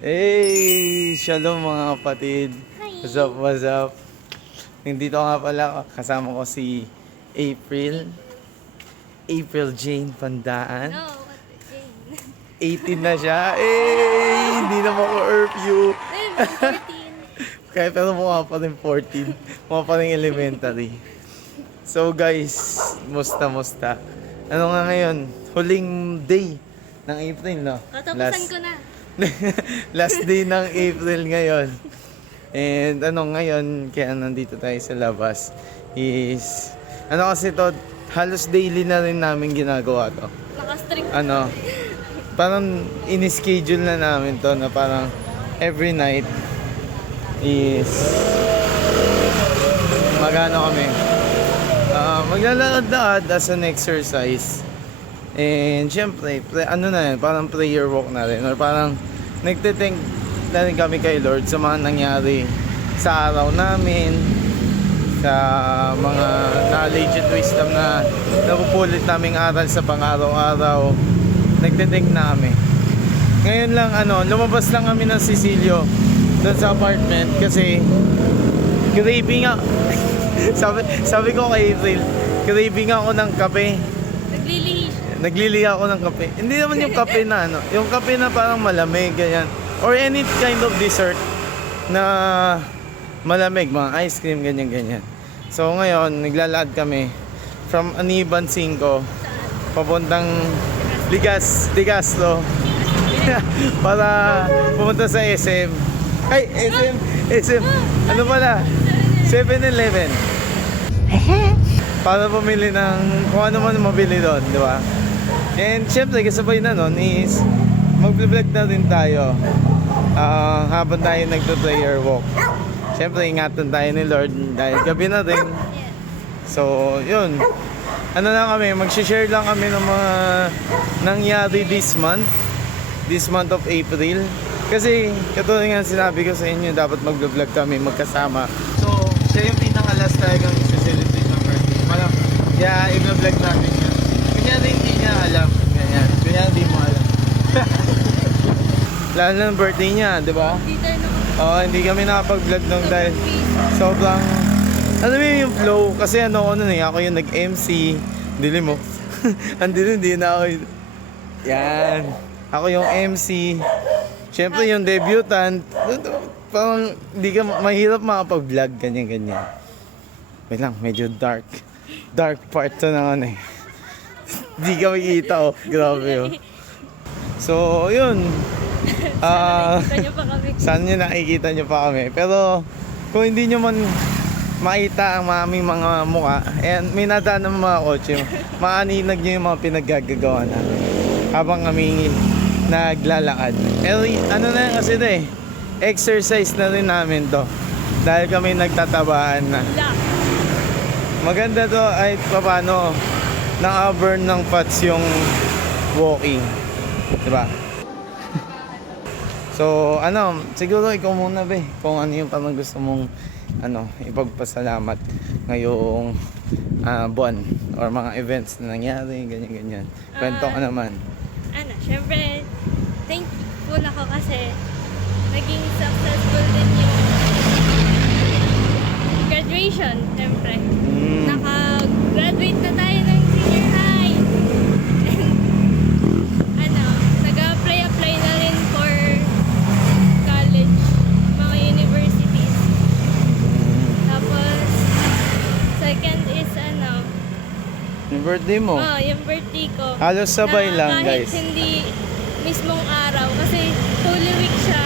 Hey! Shalom mga kapatid. Hi! What's up, what's up? Nandito nga pala, kasama ko si April. April Jane Pandaan. No, what the Jane? 18 na siya. Hey! Hindi na mako-curfew. Ayun, 14. Kaya pero mukha pa rin 14. Mukha pa rin elementary. So guys, musta. Ano nga ngayon? Huling day ng April, no? Katapusan ko na. Last day ng April ngayon. And ano ngayon, kaya nandito tayo sa labas is, ano kasi to, halos daily na rin namin ginagawa to. Naka-strict. Ano, parang in-schedule na namin to na parang every night is magano kami. Maglalakad-lakad as an exercise. And syempre, ano na yan, parang prayer walk na rin. Or parang nagtitink na rin kami kay Lord sa mga nangyari sa araw namin, sa mga knowledge at wisdom na napupulit naming aral sa pang-araw-araw. Nagtitink na kami. Ngayon lang, lumabas lang kami ng Sicilio doon sa apartment kasi craving nga. sabi ko kay April, craving ako ng kape. Naglilihi siya. Naglili ako ng kape. Hindi naman yung kape na yung kape na parang malamig, ganyan. Or any kind of dessert na malamig, mga ice cream, ganyan. So ngayon, naglalakad kami from Aniban 5 papuntang De Castro para pumunta sa SM. Ay, SM. Ano pala? 7-Eleven. Para bumili ng kung ano man mabili doon, di ba? And syempre, kasabay na nun is mag-vlog na rin tayo habang tayo nagpa-prayer walk. Syempre, ingatan tayo ni Lord dahil gabi na rin. So, yun. Ano lang kami, mag-share lang kami ng mga nangyari this month of April. Kasi, katulad nga sinabi ko sa inyo, dapat mag-vlog kami magkasama. So, siya yung pinaka-last talagang isa-celebrate ng birthday. Kaya, i-vlog natin yan. Kanya hindi niya alam. Ganyan. Kanya hindi mo alam. Lalo na ng birthday niya, di ba? Dito na ako. Oo, hindi kami nakapag-vlog nung dahil sobrang, alam mo yung flow. Kasi ako yung nag-MC. Dili mo. Hindi na ako yun. Yan. Ako yung MC. Siyempre yung debutant. Parang hindi ka mahirap makapag-vlog. Ganyan. Wait lang, medyo dark. Dark part to na Hindi ka makikita, oh. Grabe, oh. So, yun. Nakikita niyo pa kami. Sana nakikita nyo pa kami. Pero, kung hindi nyo man makita ang aming mga mukha, and may nadaan ng mga kotse, maaninag nyo yung mga pinaggagawa namin habang kami naglalakad. Pero, ano na yan kasi exercise na rin namin to. Dahil kami nagtatabaan na. Maganda to ay paano naka-burn ng fats yung walking. Diba? So, siguro ikaw muna kung ano yung parang gusto mong ipagpasalamat ngayong buwan or mga events na nangyari, ganyan. Kwento ka naman. Syempre, thankful ako kasi naging successful din yung graduation, syempre. Naka-graduate na tayo ng senior high. And, nag-apply na rin for college, mga universities. Tapos, second is Yung birthday mo? yung birthday ko. Halos sabay Na lang, kahit guys. hindi mismong araw, kasi Holy Week siya.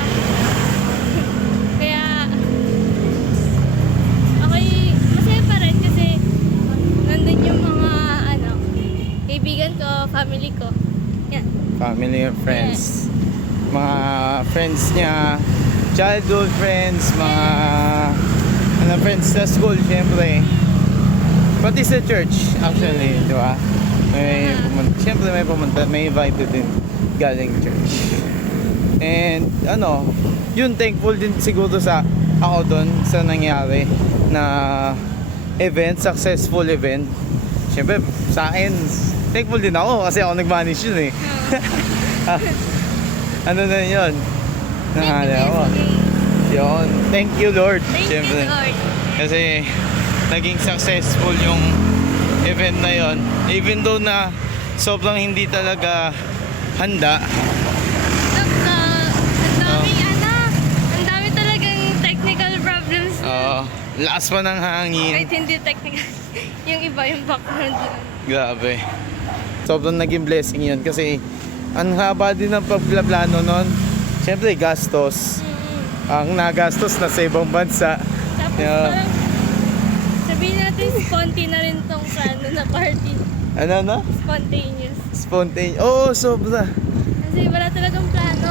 Kaya, ako'y masaya pa rin kasi nandun yung mga, kaibigan ko, family ko. Yan. Family and friends. Mga friends niya, childhood friends, mga friends sa school, syempre. Pati sa church, actually, di ba? Syempre may pumunta, may invited din galing church. And yun, thankful din siguro ako doon sa nangyari na event, successful event. Syempre, sa akin, thankful din ako kasi ako nag-manage yun eh. Ano na yun? Nanalo ako. Yun. Thank you, Lord. Thank Siyempre. you, Lord. Kasi naging successful yung event na yon. Even though na sobrang hindi talaga handa. Tapos, ang dami talagang technical problems. Lakas pa ng hangin. Kahit hindi technical. Yung iba, yung background lang. Grabe. Sobrang naging blessing yun kasi ang haba din ng pagplano nun. Siyempre, gastos. Ang nagastos na sa ibang bansa. Tapos Yeah. parang, sabihin natin, sponty na rin tong plano na party. Ano na? Spontaneous. Spontaneous. Oo, sobra. Kasi wala talagang plano.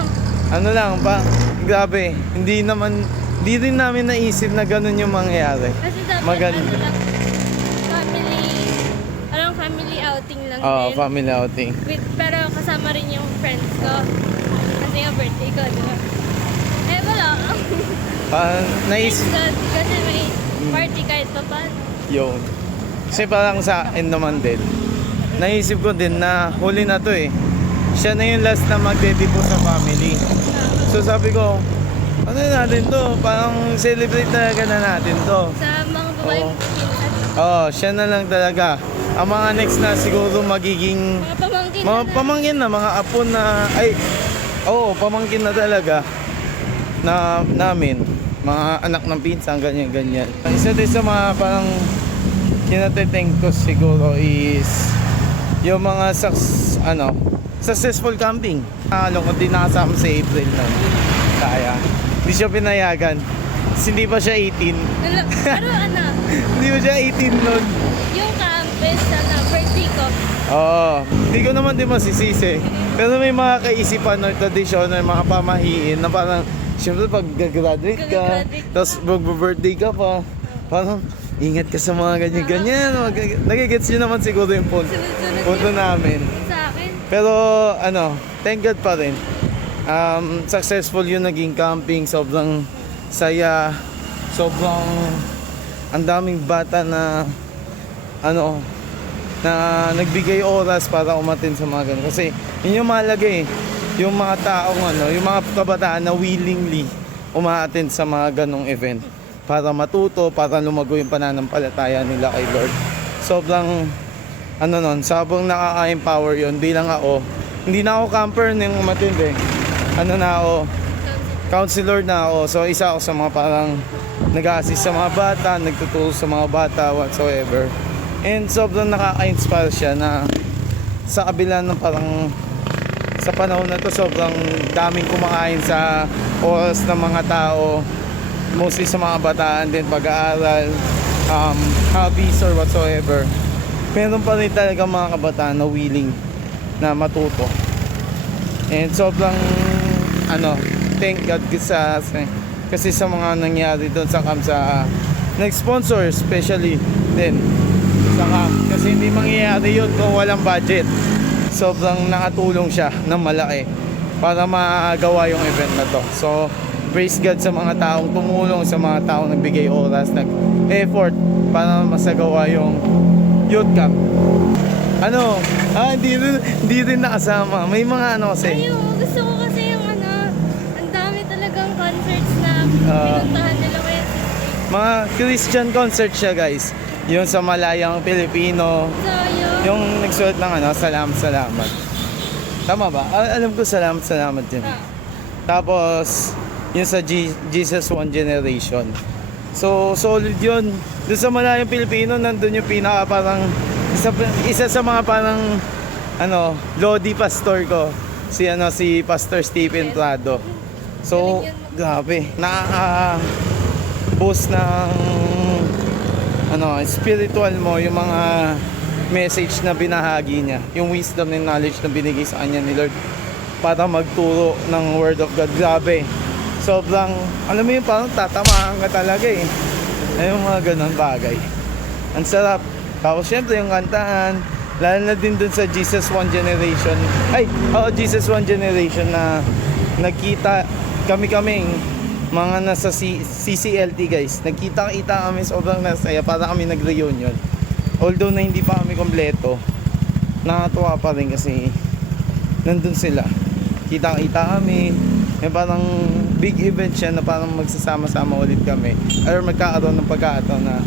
Ano lang pa, grabe. Hindi rin namin naisip na ganun yung mangyayari. Kasi dapat Maganda. ano lang, parang family outing lang Oo, din. family outing. Pero kasama rin yung friends ko. Kasi nga birthday ko, di ba? Eh, wala. Naisip, Kasi may party kahit pa paano. yun. Kasi parang sa akin naman din, naisip ko din na huli na to eh. Siya na yung last na magdedebut sa family. So sabi ko, ano natin to? Parang celebrate talaga na natin to. Sa mga babaeng Oo. pinsan. Oo, siya na lang talaga. Ang mga next na siguro magiging Mga pamangkin mga na pamangkin na, mga apo na, pamangkin na talaga na namin. Mga anak ng pinsan, ganyan-ganyan. Isa din sa mga parang kinatitink ko siguro is yung mga successful camping. Nakakalungkot din nakasama sa April na. Kaya, hindi siya pinayagan. Kasi hindi pa siya 18. Pero Hindi pa siya 18 noon. yung campus, birthday ko. Oo, hindi ko naman din masisisi. Pero may mga kaisipan or tradisyon or mga pamahiin na parang, syempre pag gagraduate ka, Gagraduate ka. tapos mag-birthday ka pa, parang ingat ka sa mga ganyan-ganyan. Nagigets nyo naman siguro yung Sunod-sunod punto yun namin. sa akin. Pero thank God pa rin. Successful yung naging camping, sobrang saya, sobrang ang daming bata na na nagbigay oras para umatin sa mga ganun. Kasi yun yung mahalaga eh. Yung mga taong yung mga kabataan na willingly umaattend sa mga ganong event para matuto, para lumago yung pananampalataya nila kay Lord. Sobrang sobrang nakaka-empower yun. Hindi na ako camper nung umattend eh. Counselor na ako. So isa ako sa mga parang nag-a-assist sa mga bata, nagtuturo sa mga bata, whatsoever. And sobrang nakaka-inspire siya na sa kabila ng parang sa panahon na to sobrang daming kumakain sa oras ng mga tao, mostly sa mga bataan din, pag-aaral, hobbies or whatsoever. Meron pa rin talaga mga kabataan na willing na matuto. And sobrang thank God kasi sa mga nangyari doon sa camp, sa nag-sponsor especially din sa camp, kasi hindi mangyayari yun kung walang budget. Sobrang nakatulong siya ng malaki para magawa yung event na to. So praise God sa mga taong tumulong, sa mga taong nagbigay oras, nag-effort para masagawa yung youth camp. Hindi rin nakasama. May mga kasi. Gusto ko kasi yung ang dami talagang concerts na pinuntahan nila ngayon. Mga Christian concert siya, guys. Yung sa Malayang Pilipino. So, Yung nagsulat ng salamat. Tama ba? Alam ko salamat yun. Tapos, yung sa Jesus One Generation. So, solid yun. Doon sa Malayang Pilipino, nandun yung pinaka parang isa sa mga parang Lodi pastor ko. Si Pastor Stephen Prado. So, grabe. Nakaka-boost ng spiritual mo, yung mga message na binahagi niya, yung wisdom and knowledge na binigay sa kanya ni Lord para magturo ng Word of God. Grabe. Sobrang, alam mo yun, parang tatamaan ka talaga eh. Ay, yung mga ganun bagay. Ang sarap. Tapos syempre yung kantaan, lalo na din dun sa Jesus One Generation. Jesus One Generation na nagkita kami-kaming mga nasa CCLT, guys. Nagkita-kita kami, sobrang nasaya, para kami nag-reunion. Although na hindi pa kami kompleto, nakatuwa pa rin kasi nandun sila. Kita-kita kami, May parang big event siya na parang magsasama-sama ulit kami. Or magkakaroon ng pagkakataon na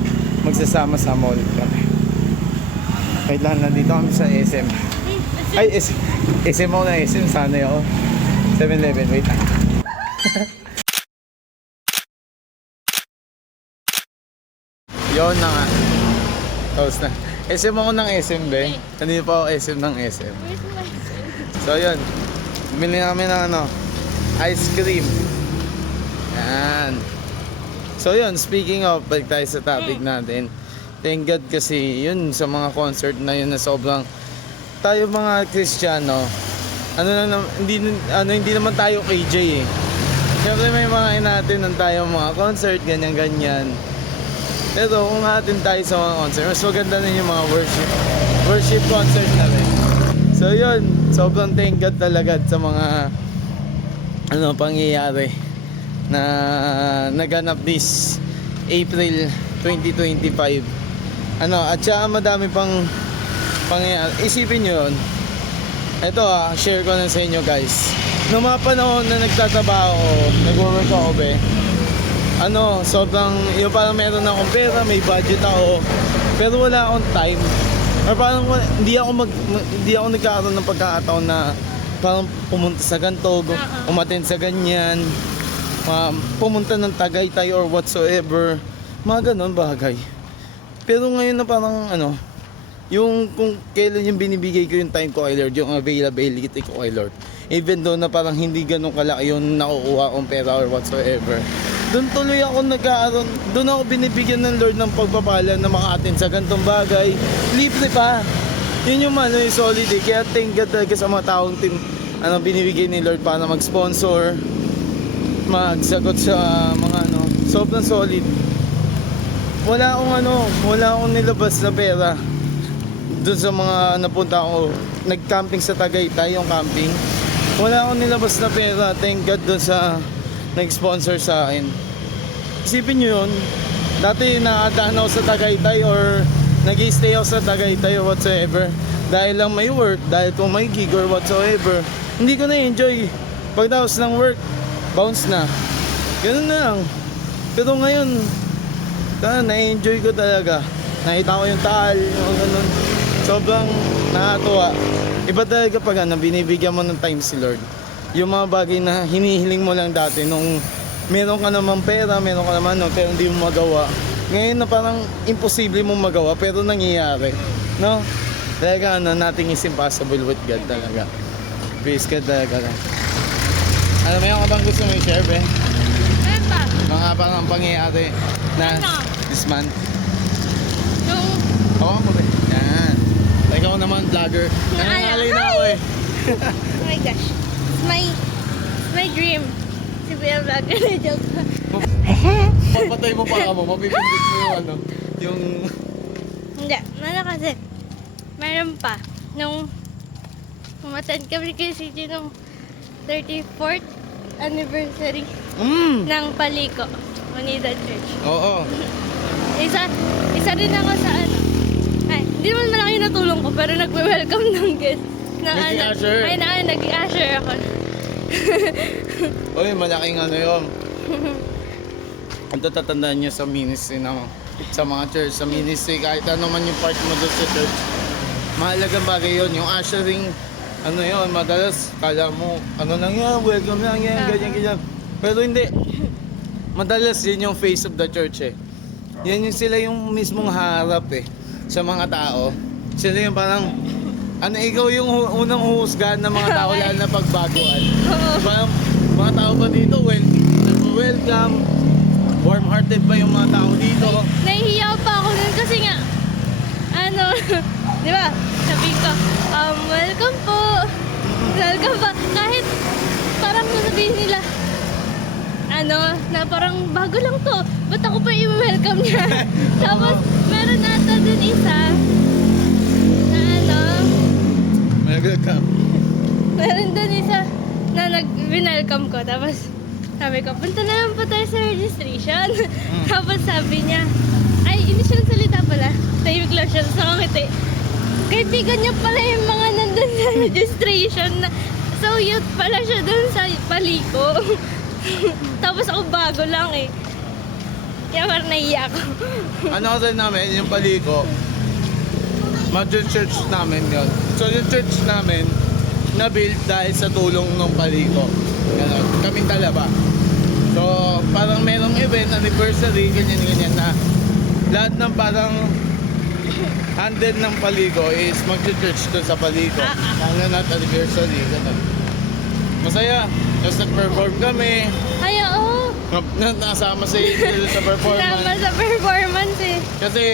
magsasama-sama ulit kami. Wait lang, nandito kami sa SM. Ay, SM ako na SM. Sana ako. 7-Eleven, wait lang. Yun na nga. Tapos na. SM ako ng SM, be. Kanina pa ako SM ng SM. Where's my son? So yun, bumili namin ng ice cream. Yan. So yun, speaking of, balik tayo sa topic natin. Thank God kasi yun sa mga concert na yun na sobrang tayo mga Kristiyano, hindi naman tayo KJ eh. Siyempre may mga natin ng tayo mga concert, ganyan-ganyan. Pero kung atin tayo sa mga concert, mas maganda na yung mga worship concert na rin. So yun, sobrang thank God talaga sa mga pangyayari na naganap this April 2025. At saka madami pang pangyayari. Isipin nyo yun. Ito share ko na sa inyo guys. Noong mga panahon na nagtatrabaho ko, nag-work ako sobrang, yung parang meron akong pera, may budget ako, pero wala akong time. Or parang hindi ako nagkakaroon ng pagkakataon na parang pumunta sa ganito, umattend sa ganyan, pumunta ng Tagaytay or whatsoever, mga ganon bagay. Pero ngayon na parang yung kung kailan yung binibigay ko yung time ko kay Lord, yung availability ko kay Lord, even though na parang hindi ganun kalaki yung nakukuha kong pera or whatsoever, doon tuloy ako nagkaaroon, doon ako binibigyan ng Lord ng pagpapala na maka-attend sa ganitong bagay, libre pa. Yun yung yung solid eh. Kaya thank God talaga sa mga taong binibigay ni Lord para mag-sponsor, magsagot sa mga sobrang solid. Wala akong nilabas na pera doon sa mga napunta ako, nag-camping sa Tagaytay, yung camping. Wala akong nilabas na pera, thank God doon sa nag-sponsor sa akin. Isipin nyo yun, dati nakadaan ako sa Tagaytay or nag-stay ako sa Tagaytay or whatsoever. Dahil lang may work, dahil kung may gig or whatsoever, hindi ko na-enjoy. Pagtapos ng work, bounce na. Ganun na lang. Pero ngayon, na-enjoy ko talaga. Nakita ko yung taal, yung ganun. Sobrang nakatuwa. Iba talaga pag binibigyan mo ng time si Lord. Yung mga bagay na hinihiling mo lang dati nung meron ka namang pera, meron ka naman pero hindi mo magawa. Ngayon na parang imposible mong magawa pero nangyayari. No? Talaga nothing is impossible with God talaga. Praise God talaga. Mayroon ka bang gusto mo i-share, be? Ano pa? Mga parang pangyayari na this month. Yung... Oo mo, be. Yan. Ikaw naman, vlogger. Nangangalay na ako eh. Oh my gosh. It's my dream to be a vlogger na joke. Papatay mo pa mo, mapipindit mo yung Hindi, kasi mayroon pa. Nung umattend kami kay CJ nung 34th anniversary ng Paliko, Unida Church. Oo. Isa rin ako sa hindi naman malaki natulong ko, pero nagwe-welcome ng guest. Naging usher? Naging usher ako. Uy, malaking yun. Ang tatandaan niyo sa ministry sa mga church, sa ministry, kahit ano man yung part mo doon sa church, mahalagang bagay yun. Yung ushering, yun, madalas, kala mo, lang yan, welcome lang yan, ganyan. Pero hindi. Madalas yun yung face of the church eh. Yan sila yung mismong harap eh, sa mga tao. Sila yung parang, ikaw yung unang huhusgahan ng mga tao lalo na pagbaguan. Parang, mga tao ba dito, welcome, warm-hearted pa yung mga tao dito. Nahihiya pa ako nun kasi nga, di ba, sabi ko, welcome po, welcome pa. Kahit parang sabihin nila, na parang bago lang to, ba't ako pa i-welcome niya? Tapos, meron ata dun isa, Welcome. meron dun isa na nag-welcome ko. Tapos, sabi ko, punta na lang po tayo sa registration. Tapos sabi niya, hindi siya salita pala. Tahimik lang siya sa kakiti. Kaibigan niya pala yung mga nandun sa registration na So, youth pala siya dun sa paliko. Tapos ako bago lang eh. Kaya parang naiyak ako. Ano kasi namin, yung paliko, Mother Church namin yun. So yung church namin, na-build dahil sa tulong ng paliko. Ganon, kaming dalawa. So parang merong event, anniversary, ganyan-ganyan na lahat ng parang handle ng paliko is mag-church doon sa paliko. Ano na anniversary, ganon. Masaya. Tapos nag-perform kami. Ay, oo. Nasama sa sa performance. Sama sa performance eh. Kasi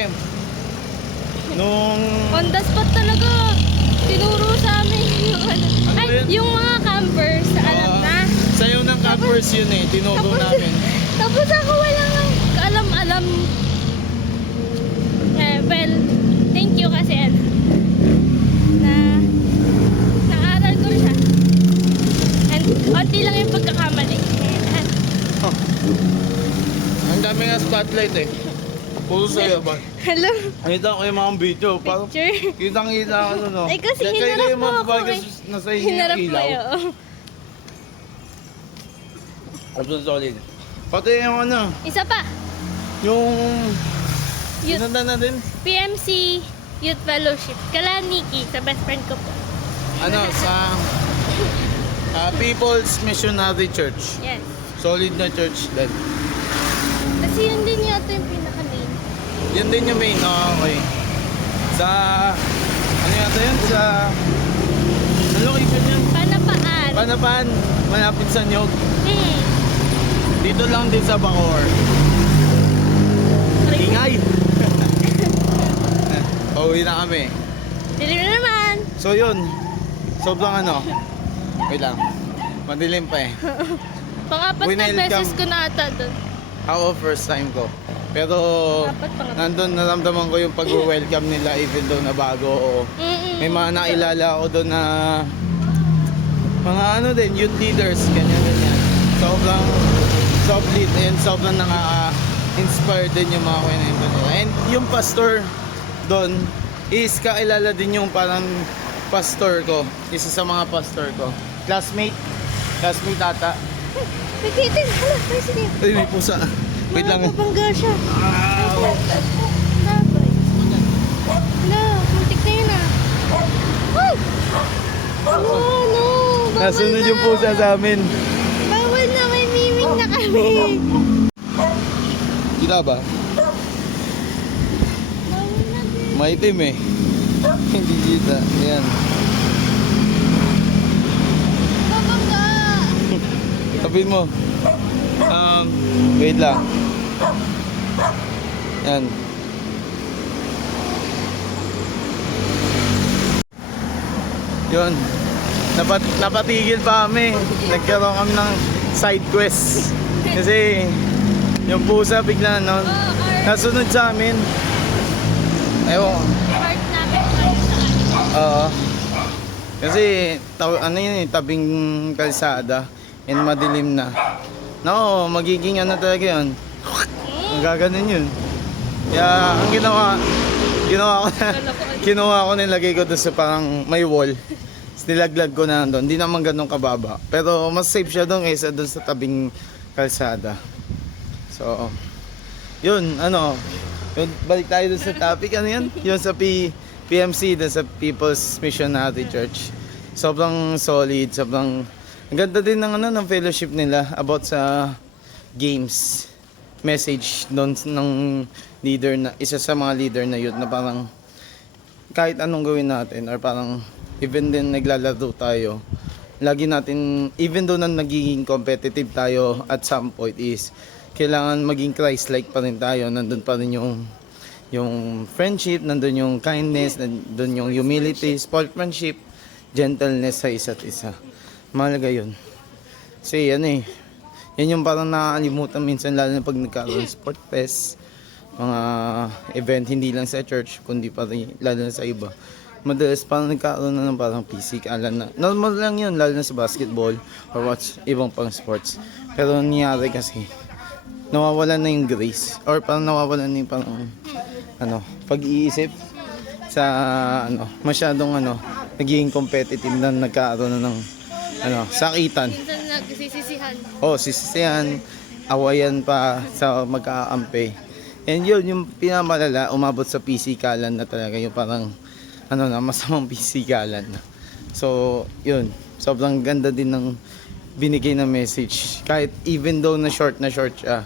nung On the spot talaga. Tinuro sa amin yung ano. Ano Ay, yun? yung mga campers, alam na. Sayo ng campers yun eh, tinuro namin. Tapos ako walang alam-alam. Well, thank you kasi ano. Naaral ko siya. And konti lang yung pagkakamali. Ang dami nga spotlight eh. Puro sa'yo ba? Hello? Nakita ko yung mga video. Parang Picture? kitang-kita ano no. Eh kasi Kaya hinarap kayo mo ako mga eh. nasa inyo Hinarap yung mo ilaw. yun. Absolute solid. Pati yung ano, Isa pa. yung Youth, sinundan na din. PMC Youth Fellowship. Kala Nikki, sa best friend ko po. Ano, sa People's Missionary Church. Yes. Solid na church din. Kasi yun din yata yung pinaka-main. Yun din yung main, okay. Sa, ano yata yun? Sa, ano location yun? Panapaan. Panapan, malapit sa Nyog. Hmm. Dito lang din sa Bacoor. Ingay! Pauwi na kami. Dilim na naman. So yun, sobrang ano, wait lang, madilim pa eh. Pang-apat na Winelcome. beses ko na ata doon. Ako first time ko. Pero Apat pa nga. nandun naramdaman ko yung pag-welcome nila even though na bago. O, may mga nailala ako doon na mga ano din, youth leaders, ganyan. Sobrang solid and sobrang naka-inspire din yung mga kwento nila. And yung pastor doon is kakilala din yung parang pastor ko. Isa sa mga pastor ko. Classmate ata. Nagkitin! Hala, may sige. Ay, may pusa. Wait lang. Mababangga siya. Ow! Labay. Hala, muntik na yun ah. Ay! No, no. Bawal Nasunod na. yung pusa sa amin. Bawal na, may miming na kami. Kita ba? Bawal na din. Maitim eh. Hindi kita. Ayan. Babangga. Sabihin mo. Wait lang. Yan. Yun. Napatigil pa kami. Nagkaroon kami ng side quest. Kasi yung pusa bigla no, nasunod sa amin. Ewan ko. Heart namin kayo sa akin. Oo. Kasi ano yun eh, tabing kalsada and madilim na. No, magiging ano talaga yun. Magaganon yun. Kaya ang ginawa ko nilagay ko doon sa parang may wall. Nilaglag ko na doon. Hindi naman ganun kababa. Pero mas safe siya doon kaysa doon sa tabing kalsada. So, yun, ano, yun, balik tayo doon sa topic. Ano yun? Yun sa PMC, doon sa People's Missionary Church. Sobrang solid, sobrang ang ganda din ng, ano, ng fellowship nila about sa games. Message doon ng leader na, isa sa mga leader na yun na parang kahit anong gawin natin or parang even din naglalaro tayo, lagi natin, even though na nagiging competitive tayo at some point is kailangan maging Christ-like pa rin tayo. Nandun pa rin yung friendship, nandun yung kindness, nandun yung humility, sportsmanship, gentleness sa isa't isa. Mahalaga yun. Kasi yan eh, yan yung parang nakakalimutan minsan lalo na pag nagkaroon sport fest, mga event hindi lang sa church kundi pa rin lalo na sa iba. Madalas parang nagkaroon na ng parang physikalan na. Normal lang yun lalo na sa basketball or ibang pang sports. Pero nangyari kasi nawawalan na yung grace or parang nawawalan na yung parang ano, pag-iisip sa ano, masyadong ano, nagiging competitive na nagkaroon na ng sakitan. Minsan nagsisisihan. Sisisihan, awayan pa sa magkakampi. And yun, yung pinamalala, umabot sa pisikalan na talaga, yung parang, masamang pisikalan na. So, yun, sobrang ganda din ng binigay na message. Kahit even though na short siya,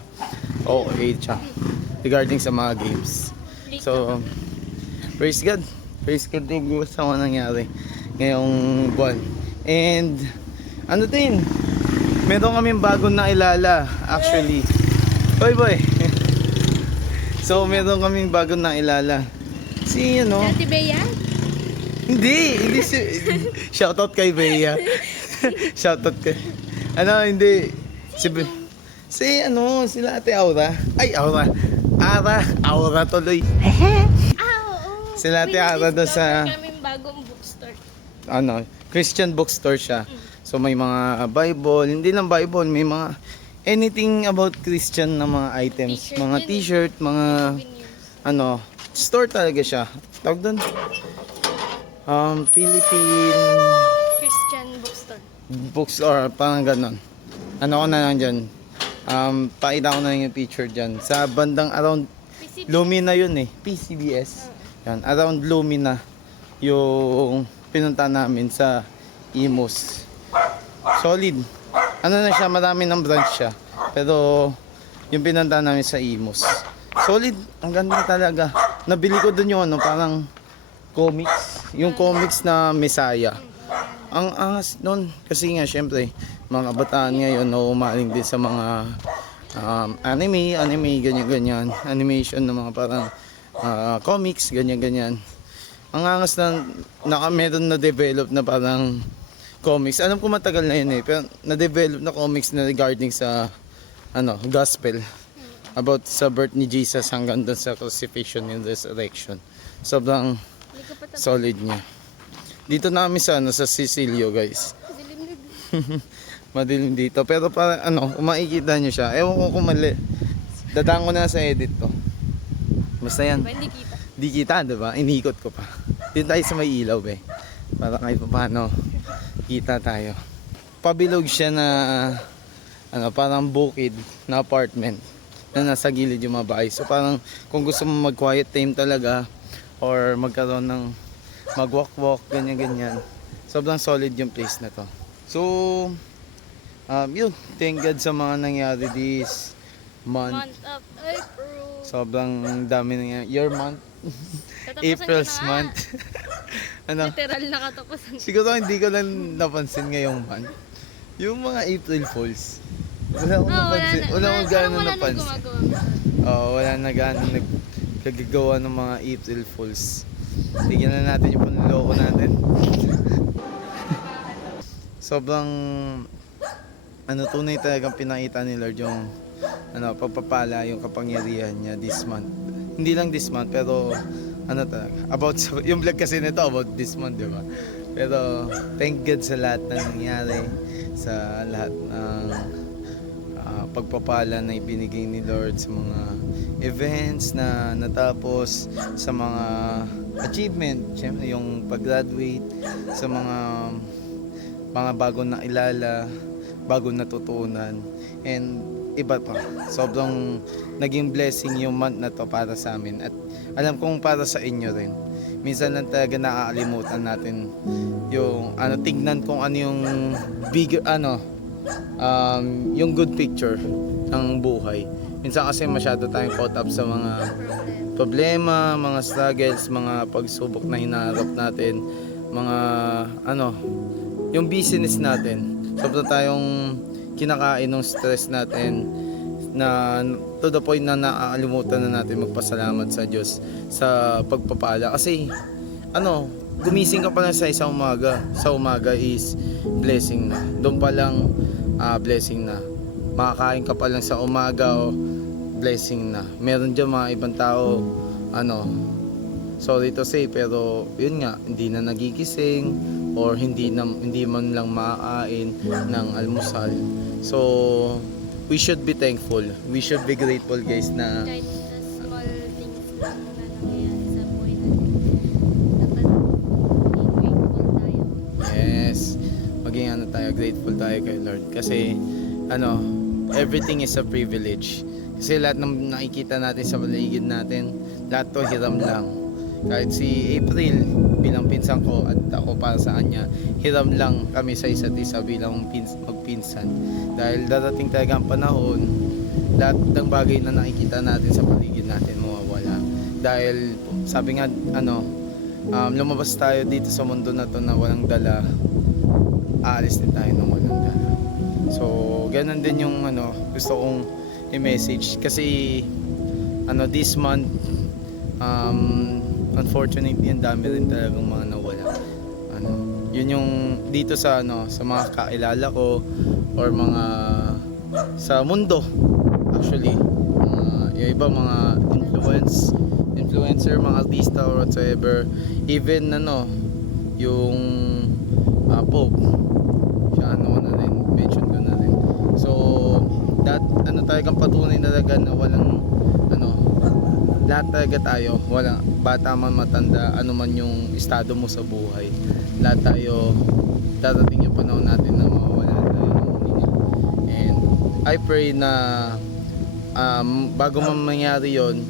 okay siya, regarding sa mga games. So, praise God yung sa mga nangyari ngayong buwan. And, meron kaming bagong nailala, actually. Boy. So, meron kaming bagong nailala. Ate Bea? Hindi si... Shoutout kay Bea. Shoutout kay... Hindi. Sila Ate Aura. Ay, Aura. Aura tuloy. Oo. Sila Ate Aura doon sa... Kaming bagong bookstore. Christian bookstore siya. So, may mga Bible. Hindi lang Bible, may mga... anything about Christian na mga items. T-shirt Mga yun t-shirt, mga... store talaga siya. Tawag doon? Philippine Christian bookstore. bookstore, parang ganon. Ko na lang dyan. Pakita ko na lang yung picture dyan. Sa bandang around Lumina yun PCBS. Yan, around Lumina yung pinunta namin sa Imus. Solid. Na siya, marami ng branch siya. Pero yung pinunta namin sa Imus. Solid, ang ganda talaga. Nabili ko dun yung parang comics. Yung comics na Messiah. Ang angas nun. Kasi nga, syempre, mga kabataan ngayon umaling din sa mga anime, ganyan-ganyan. Animation na mga parang comics, ganyan-ganyan. Ang angas na meron na develop na parang comics. Alam ko matagal na yun pero na-develop na comics na regarding sa gospel. About sa birth ni Jesus hanggang doon sa crucifixion and resurrection. Sobrang solid niya. Dito namin sa Sicilio, guys. Madilim dito. Pero para makikita nyo siya. Ewan ko kung mali. Dadaan ko na sa edit to. Basta yan. Hindi kita. Di kita, diba? Inikot ko pa. Dito tayo sa may ilaw, para kahit paano kita tayo. Pabilog siya na parang bukid na apartment na nasa gilid yung mga bahay. So parang kung gusto mo mag quiet time talaga or magkaroon ng mag-walk, ganyan-ganyan. Sobrang solid yung place na to. So, yun. Thank God sa mga nangyari this month. Month of April. Sobrang dami nangyari. Your month? Katapusan April's ko na. month. Literal na katapusan. Siguro hindi ko lang napansin ngayong month. Yung mga April Fools. Wala akong napansin. Wala akong gano'n napansin. Wala na gano'n nagkagagawa ng mga April Fools. Tignan na natin yung panloloko natin. Sobrang tunay talagang pinakita ni Lord yung pagpapala, yung kapangyarihan niya this month. Hindi lang this month pero talaga about yung vlog kasi nito about this month, di ba? Pero thank God sa lahat na nangyari, sa lahat ng pagpapala na ibinigay ni Lord sa mga events na natapos, sa mga achievement, syempre yung pag-graduate, sa mga bagong nailala, bagong natutunan, and iba pa. Sobrang naging blessing yung month na to para sa amin at alam kong para sa inyo rin. Minsan lang talaga nakakalimutan natin yung tignan kung ano yung bigger yung good picture ng buhay. Minsan kasi masyado tayong caught up sa mga problema, mga struggles, mga pagsubok na hinaharap natin, mga yung business natin. Sobrang tayong kinakain ng stress natin na to the point na nakakalimutan na natin magpasalamat sa Diyos sa pagpapala. Kasi gumising ka pa lang sa isang umaga. Sa umaga is blessing na. Doon pa lang blessing na. Makakain ka pa lang sa umaga blessing na. Meron dyan mga ibang tao sorry to say pero yun nga hindi na nagigising or hindi man lang maain ng almusal. So we should be thankful. We should be grateful, guys, na Kahit sa small things lang na nangyayari sa buhay natin, dapat maging grateful tayo. yes, maging tayo grateful tayo kay Lord. Kasi, everything is a privilege. Kasi lahat ng nakikita natin sa paligid natin, lahat to hiram lang. Kahit si April bilang pinsan ko at ako para sa kanya, hiram lang kami sa isa't isa bilang magpinsan. Dahil darating talaga ang panahon, lahat ng bagay na nakikita natin sa paligid natin mawawala. Dahil sabi nga, lumabas tayo dito sa mundo na to na walang dala, aalis din tayo ng walang dala. So, ganun din yung gusto kong i-message. Kasi, this month, unfortunately, ang dami rin talagang mga nawala. Yun yung dito sa sa mga kakilala ko or mga sa mundo actually. Yung iba mga influencer, mga artista or whatsoever. Even yung Pope. Siya mention ko na rin. So, that talagang patunay talaga na walang lahat talaga tayo, walang bata man matanda, ano man yung estado mo sa buhay, lahat tayo darating yung panahon natin na mawawala tayo ng huminga. And I pray na bago man mangyari yun,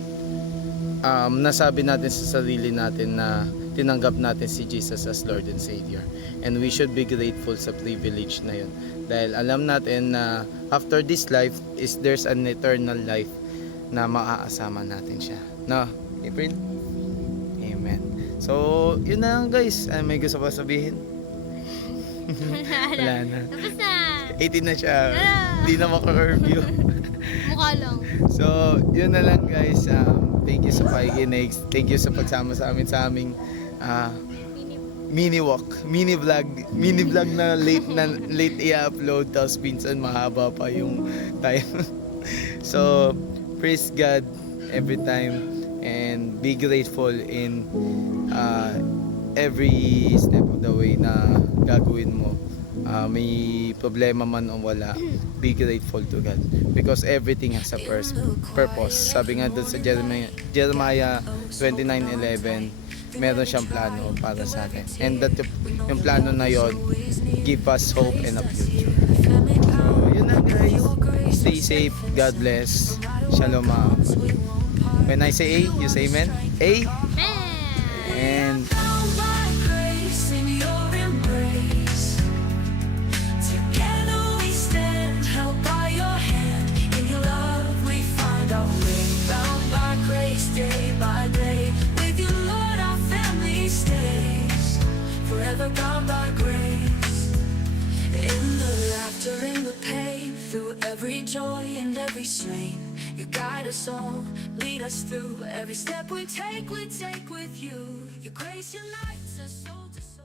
nasabi natin sa sarili natin na tinanggap natin si Jesus as Lord and Savior, and we should be grateful sa privilege na yun, dahil alam natin na after this life there's an eternal life na maaasama natin siya. No, April? Amen. So, yun na lang guys. May gusto pa sabihin? Wala na. Tapos na. 18 na siya. Hindi na maka-curfew. Mukha lang. So, yun na lang guys. Thank you sa pakikinig. Thank you sa pagsama sa aming mini vlog na late i-upload, tapos minsan mahaba pa yung time. So, praise God every time and be grateful in every step of the way na gagawin mo. May problema man o wala, be grateful to God because everything has a purpose. Sabi nga doon sa Jeremiah 29:11, meron siyang plano para sa atin, and that yung plano na yon give us hope and a future. So yun na guys, stay safe, God bless, shalom mga kapatid. When I say A, you say amen. A. And Bound by grace in your embrace. Together we stand, held by your hand. In your love we find our way. Bound by grace day by day. With you, Lord, our family stays. Forever bound by grace. In the laughter, in the pain, through every joy and every strain. You guide us all, lead us through every step we take with you. Your grace unites us soul to soul.